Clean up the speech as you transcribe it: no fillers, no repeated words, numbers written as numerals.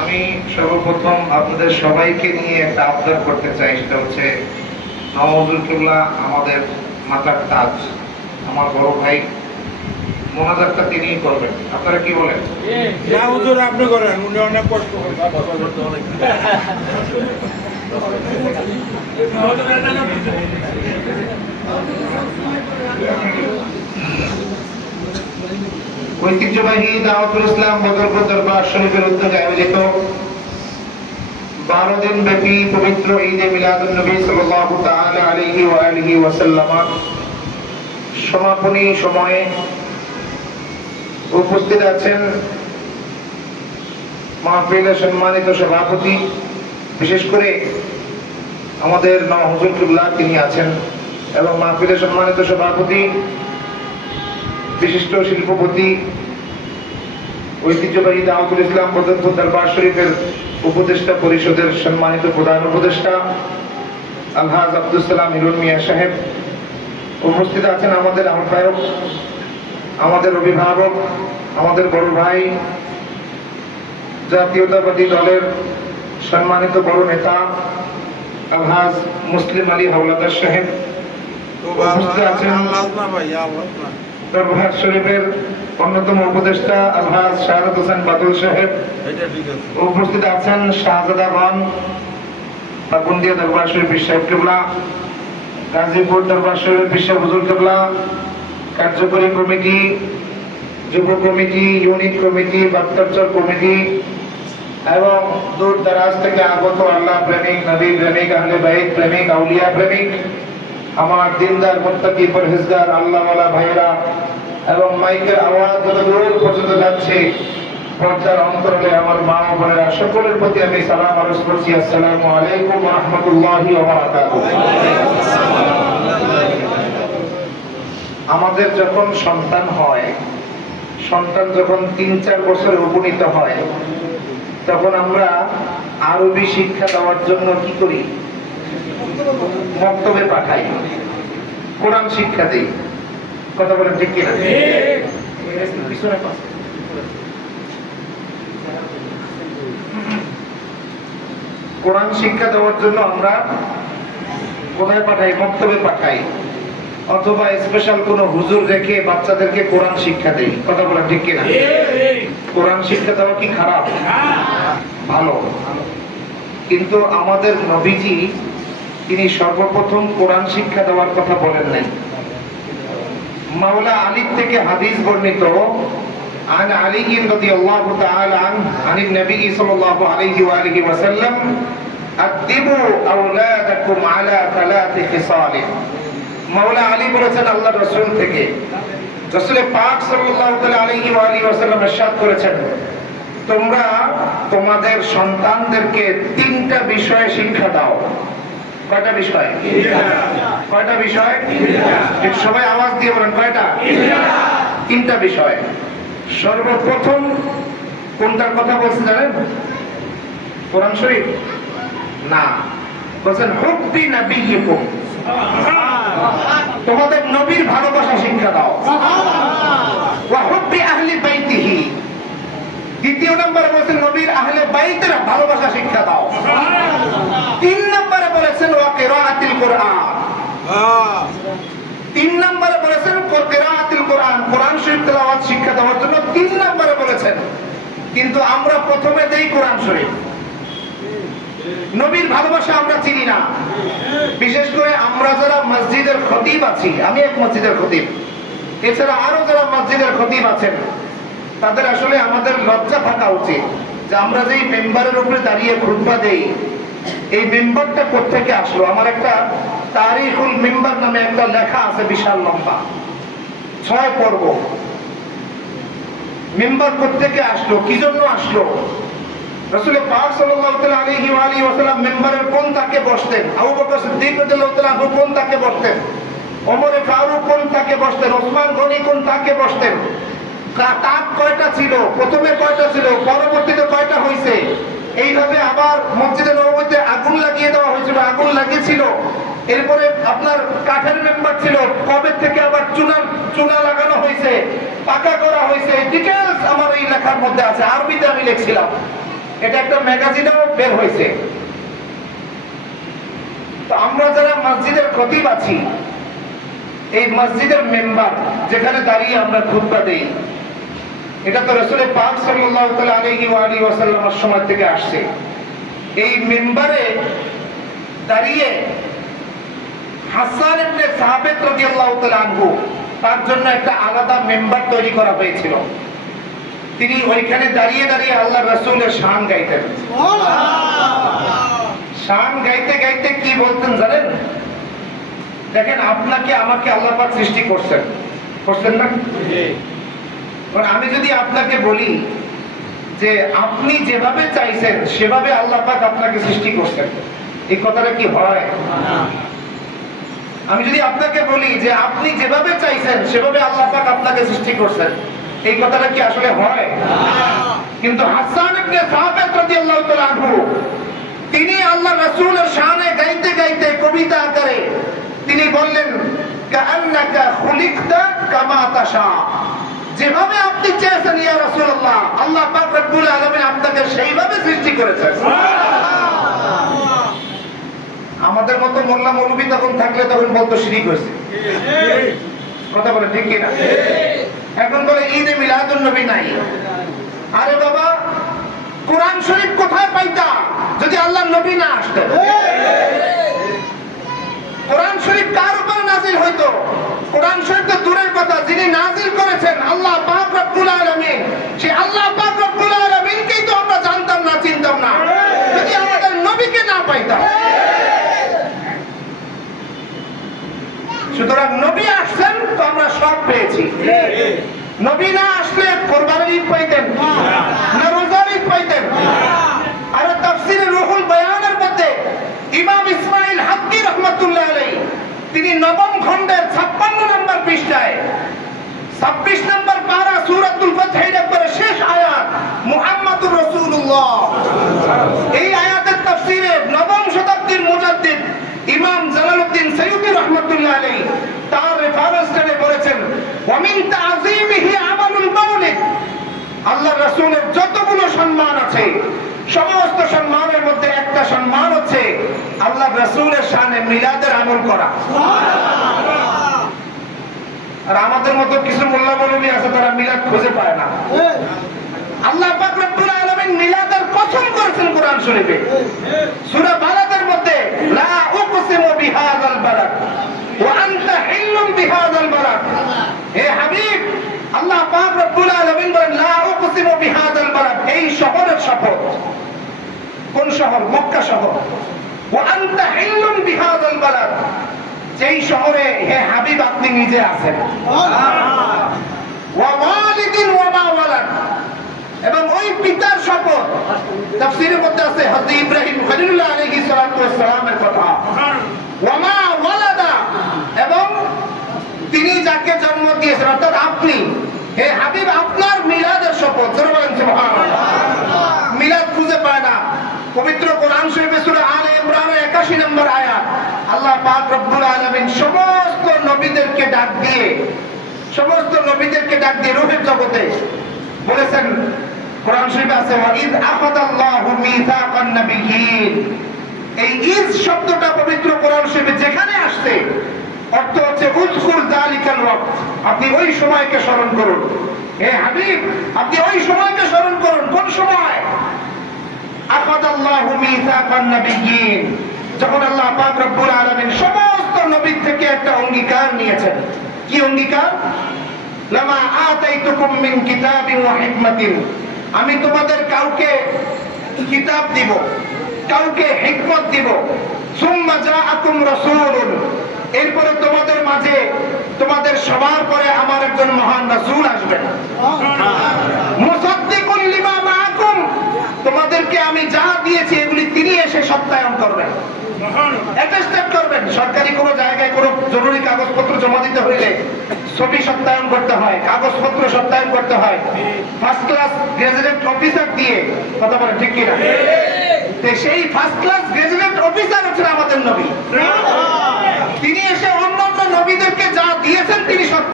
আমি সর্বপ্রথম আপনাদের সবাইকে নিয়ে একটা আবদার করতে চাই, সেটা হচ্ছে নওয়াজুল কিবলা আমাদের মাথার তাজ, আমার বড় ভাই, মোনাজাতটা তিনিই করবেন। আপনারা কি বলেন? না হুজুর, আপনি করেন, উনি অনেক কষ্ট ঐতিহ্যবাহী দাওয়াতুল ইসলাম বদরপুর দরবার শরীফের উদ্যোগে আয়োজিত 12 দিন ব্যাপী পবিত্র ঈদে মিলাদুন নবী সাল্লাল্লাহু তাআলা আলাইহি ওয়া আলিহি ওয়াসাল্লাম সমাপনী সময়ে উপস্থিত আছেন মাহফিলের সম্মানিত সভাপতি, বিশেষ করে আমাদের নওয়াজুল কিবলা তিনি আছেন, এবং মাহফিলের সম্মানিত সভাপতি, বিশিষ্ট শিল্পপতি, ঐতিহ্যবাহী দাওয়াতুল ইসলাম বদরপুর দরবার শরীফের উপদেষ্টা পরিষদের সম্মানিত প্রধান উপদেষ্টা আলহাজ আব্দুল সালাম হিরুন মিয়া সাহেব, উপস্থিত আছেন আমাদের আহ্বায়ক, আমাদের অভিভাবক, আমাদের বড় ভাই, জাতীয়তাবাদী দলের সম্মানিত বড় নেতা আলহাজ মুসলিম আলী হাওলাদার সাহেব, উপস্থিত আছেন দরবার শরীফের অন্যতম উপদেষ্টা আলহাজ শাহাদাত হোসেন বাদল সাহেব, উপস্থিত আছেন শাহজাদাগণ, পাকুন্দিয়া দরবার শরীফ সাহেব কিবলা, গাজীপুর দরবার শরীফ সাহেব হুজুর কিবলা, কার্যকরী কমিটি, যুব কমিটি, ইউনিট কমিটি, বাক্তারচর কমিটি এবং দূর দারাজ থেকে আগত আল্লাহ প্রেমিক, নবী প্রেমিক, আহলে বাইত প্রেমিক, আউলিয়া প্রেমিক, আমার দিনদার মুত্তাকি পরহেজগার আল্লাহওয়ালা ভাইরা এবং মাইকের আওয়াজ যত দূর পর্যন্ত যাচ্ছে, পর্দার অন্তরালে আমার মা ও বোনেরা, সকলের প্রতি আমি সালাম আরজ করছি। আসসালামু আলাইকুম ওয়া রাহমাতুল্লাহি ওয়া বারাকাতুহু। আমাদের যখন সন্তান হয়, সন্তান যখন 3-4 বছরে উপনীত হয়, তখন আমরা আরবি শিক্ষা দেওয়ার জন্য কি করি? মক্তবে পাঠাই, কোরআন শিক্ষা দেই। কথা বলেন ঠিক কিনা? কোরআন শিক্ষা দেওয়ার জন্য আমরা কোথায় পাঠাই? মক্তবে পাঠাই, অথবা স্পেশাল কোন হুজুর রেখে বাচ্চাদেরকে কোরআন শিক্ষা দেই। কথা বলেন ঠিক কিনা? কোরআন শিক্ষা দেওয়া কি খারাপ? ভালো। কিন্তু আমাদের নবীজি তিনি সর্বপ্রথম কোরআন শিক্ষা দেওয়ার কথা বলেন নাই। মাওলা আলী থেকে হাদিস বর্ণিত, আন আলী রাদিয়াল্লাহু তাআলা আনিন নবী সাল্লাল্লাহু আলাইহি ওয়া আলিহি ওয়াসাল্লাম আদিবু আওলাদাকুম আলা সালাতি খিসাল। মাওলা আলী বলেছেন আল্লাহর রাসূল থেকে, রাসূল পাক সাল্লাল্লাহু আলাইহি ওয়া আলিহি ওয়াসাল্লাম ইরশাদ করেছেন, তোমরা তোমাদের সন্তানদেরকে 3টা বিষয়ে শিক্ষা দাও। কয়টা বিষয়? কয়টা বিষয়? সবাই আওয়াজ দিয়ে বলেন, কয়টা? 3টা বিষয়। সর্বপ্রথম কোনটার কথা বলছেন জানেন? কোরআন শরীফ না, বলছেন হুব্বি নবিয়্যিকুম, তোমাদের নবীর ভালোবাসা শিক্ষা দাও। ওয়া হুব্বি আহলি বাইতিহি, দ্বিতীয় নম্বরে বলেছেন নবীর আহলে বাইতের ভালোবাসা শিক্ষা দাও। 3 নম্বরে বলেছেন ওয়া কিরাআতিল কুরআন। 3 নম্বরে বলেছেন কিরাআতিল কুরআন, কোরআন শরীফ তেলাওয়াত শিক্ষা দেওয়ার জন্য 3 নম্বরে বলেছেন। কিন্তু আমরা প্রথমে দেই কোরআন শরীফ। নবীর ভালোবাসা আমরা চিনি না। বিশেষ করে আমরা যারা মসজিদের খতিব আছি, আমি এক মসজিদের খতিব, এছাড়া আরো যারা মসজিদের খতিব আছেন, তাদের আসলে আমাদের লজ্জা থাকা উচিত যে আমরা যেই মেম্বারের উপরে দাঁড়িয়ে খুতবা দেই, এই মেম্বারটা কোত্থেকে আসলো। আমার একটা তারিখুল মেম্বার নামে একটা লেখা আছে, বিশাল লম্বা, 6 পর্ব। মেম্বার কোত্থেকে আসলো, কি জন্য আসলো? রাসূল পাক সাল্লাল্লাহু আলাইহি ওয়া আলিহি ওয়াসাল্লাম মেম্বারের কোন তাকে বসতেন, আবু বকর সিদ্দিক রাদিয়াল্লাহু তাআলা কোন তাকে বসতেন, ওমর ফারুক কোন তাকে বসতেন, ওসমান গনি কোন তাকে বসতেন। তাক কয়টা ছিল, প্রথমে কয়টা ছিল, পরবর্তীতে কয়টা হয়েছে, এইভাবে আবার মসজিদে নববীতে আগুন লাগিয়ে দেওয়া হয়েছিল, আগুন লাগিয়েছিল, এরপরে আপনার কাঠের মেম্বার ছিল, কবে থেকে আবার চুনা লাগানো হয়েছে, পাকা করা হয়েছে, ডিটেইলস আমার এই লেখার মধ্যে আছে, আরবিতে আমি লিখছিলাম, এটা একটা ম্যাগাজিনেও বের হয়েছে। তো আমরা যারা মসজিদের খতিব আছি, এই মসজিদের মেম্বার যেখানে দাঁড়িয়ে আমরা খুতবা দেই, এটা তো রাসূল পাক সাল্লাল্লাহু আলাইহি ওয়া আলিহি ওয়াসাল্লামের সময় থেকে আসছে। এই মেম্বারে দাঁড়িয়ে হাসান ইবনে সাবিত রাদিয়াল্লাহু তাআলা আনহু, তার জন্য একটা আলাদা মেম্বার তৈরি করা হয়েছিল। তিনি ওইখানে দাঁড়িয়ে দাঁড়িয়ে আল্লাহর রাসূলের শান গাইতেন। শান গাইতে গাইতে কি বলতেন জানেন? দেখেন, আপনাকে আমাকে আল্লাহ পাক সৃষ্টি করছেন না? আমি যদি আপনাকে বলি যে আপনি যেভাবে চাইছেন সেভাবে আল্লাহ পাক আপনাকে সৃষ্টি করছেন, এই কথাটা কি হয়? আমি যদি আপনাকে বলি যে আপনি যেভাবে চাইছেন সেভাবে আল্লাহ পাক আপনাকে সৃষ্টি করছেন, এই কথাটা কি আসলে হয়? কিন্তু হাসান ইবনে সাবিত রাদিয়াল্লাহু তাআলা আনহু, তিনি আল্লাহর রাসূলের শানে গাইতে গাইতে কবিতা আকারে তিনি বললেন, কাআন্নাকা খুলিকতা কামা তাশা, যেভাবে আপনি চেয়েছেন ইয়া রাসূলুল্লাহ, আল্লাহ পাক রব্বুল আলামিন আপনাকে সেইভাবে সৃষ্টি করেছেন। আমাদের মতো মোল্লা মৌলবি তখন থাকলে তখন বলতো শিরিক হয়েছে, কথা বলে ঠিক কিনা? এখন বলে ঈদে মিলাদুন নবী নাই। আরে বাবা, কোরআন শরীফ কোথায় পাইতা যদি আল্লাহর নবী না আসতেন? কোরআন শরীফ কার উপর নাযিল হইতো? কোরআন শরীফ তো দূরের কথা, যিনি নাযিল করেছেন আল্লাহ পাক রব্বুল আলামিন, সেই আল্লাহ পাক রব্বুল আলামিনকেই তো আমরা জানতাম না, চিনতাম না যদি আমাদের নবীকে না পাইতাম। সুতরাং নবী আসছেন তো আমরা সব পেয়েছি। নবী না আসলে কোরবানির ঈদ পাইতেন না, রোজার ঈদ পাইতেন? আর তাফসীরে রুহুল বয়ানের মধ্যে ইমাম ইসমাঈল হাক্কি রাহমাতুল্লাহ আলাইহি, তিনি নবম খণ্ডের 56 নম্বর পৃষ্ঠায় 26 নম্বর পারা সূরাতুল ফাতহের একবারে শেষ আয়াত মুহাম্মাদুর রাসূলুল্লাহ, এই আয়াতের তাফসীরে নবম শতাব্দীর মুজাদ্দিদ ইমাম জালালউদ্দিন সাইয়্যিদী রাহমাতুল্লাহ আলাইহি তার রেফারেন্স টেনে বলেছেন, ওয়া মিন তা'যীমিহি আমালুল মাউলিদ, আল্লাহর রাসূলের যতগুলো সম্মান আছে সমস্ত সম্মানের মধ্যে একটা সম্মান হচ্ছে আল্লাহর রাসূলের শানে মিলাদের আমল করা। আর আমাদের মতো কিছু মোল্লা মৌলবী আছে, তারা মিলাদ খুঁজে পায় না। আল্লাহ পাক রব্বুল আলামিন মিলাদের কসম করেছেন কোরআন শরীফে, সূরা বালাদের মধ্যে, লা উকসিমু বিহাযাল বালাদ ওয়া আনতা হিল্লুম বিহাযাল বালাদ। হে হাবিব, আল্লাহ পাক রব্বুল আলামিন বলেন, লা উকসিমু বিহাযাল বালাদ, এই শহরের শপথ। কোন শহর? মক্কা শহর। ওয়া আনতা হিল্লুম বিহাযাল বালাদ, যেই শহরে হে হাবিব আপনি নিজে আছেন। ওয়া ওয়ালিদিন ওয়া মা ওয়ালাদ, এবং ওই পিতার শপথ। তাফসীরের মধ্যে আছে হযরত ইব্রাহিম খলিলুল্লাহ আলাইহিস সালাতু ওয়াস সালামের কথা। ওয়া মা ওয়ালাদা, এবং তিনি যাকে জন্ম দিয়েছেন অর্থাৎ আপনি, হে হাবিব আপনার মিলাদের শপথ। জোরে বলেন সুবহানাল্লাহ। মিলাদ খুঁজে পায় না। পবিত্র কোরআন শরীফে সূরা আলে ইমরানের 81 নম্বর আয়াত আল্লাহ পাক রব্বুল আলামিন সমস্ত নবীদেরকে ডাক দিয়ে রূহের জগতে বলেছেন। কোরআন শরীফে আছে, ওয়া ইয আখাযাল্লাহু মিসাকান নাবিয়্যিন। এই ইজ শব্দটা পবিত্র কোরআন শরীফে যেখানে আসছে অর্থ হচ্ছে উযকুর যালিকাল ওয়াক্ত, আপনি ওই সময়কে স্মরণ করুন। হে হাবিব, আপনি ওই সময়কে স্মরণ করুন। কোন সময়? আখাযাল্লাহু মিসাকান নাবিয়্যিন, যখন আল্লাহ পাক রব্বুল আলামিন সমস্ত নবী থেকে একটা অঙ্গীকার নিয়েছেন। কি অঙ্গীকার? লামা আতাইতুকুম মিন কিতাবিন ওয়া হিকমাতিন, আমি তোমাদের কাউকে কিতাব দিব, কাউকে হিকমত দিব। সুম্মা জাআকুম রাসূলুন, এরপরে তোমাদের মাঝে, তোমাদের সবার পরে আমার একজন মহান রাসূল আসবেন। মুসাদ্দিকুল লিমা মাআকুম, তোমাদেরকে আমি যা দিয়েছি এগুলি তিনি এসে সত্যায়ন করবেন, অ্যাটেস্টেড করবেন। সরকারি কোনো জায়গায় কোনো জরুরি কাগজপত্র জমা দিতে হইলে ছবি সত্যায়ন করতে হয়, কাগজপত্র সত্যায়ন করতে হয়, ফার্স্ট ক্লাস গেজেটেড অফিসার দিয়ে, কথা বলেন ঠিক কিনা? সেই ফার্স্ট ক্লাস গ্রাজুয়েট অফিসার হচ্ছেন আমাদের নবী। তিনি এসে অন্যান্য নবীদেরকে যা দিয়েছেন তিনি সব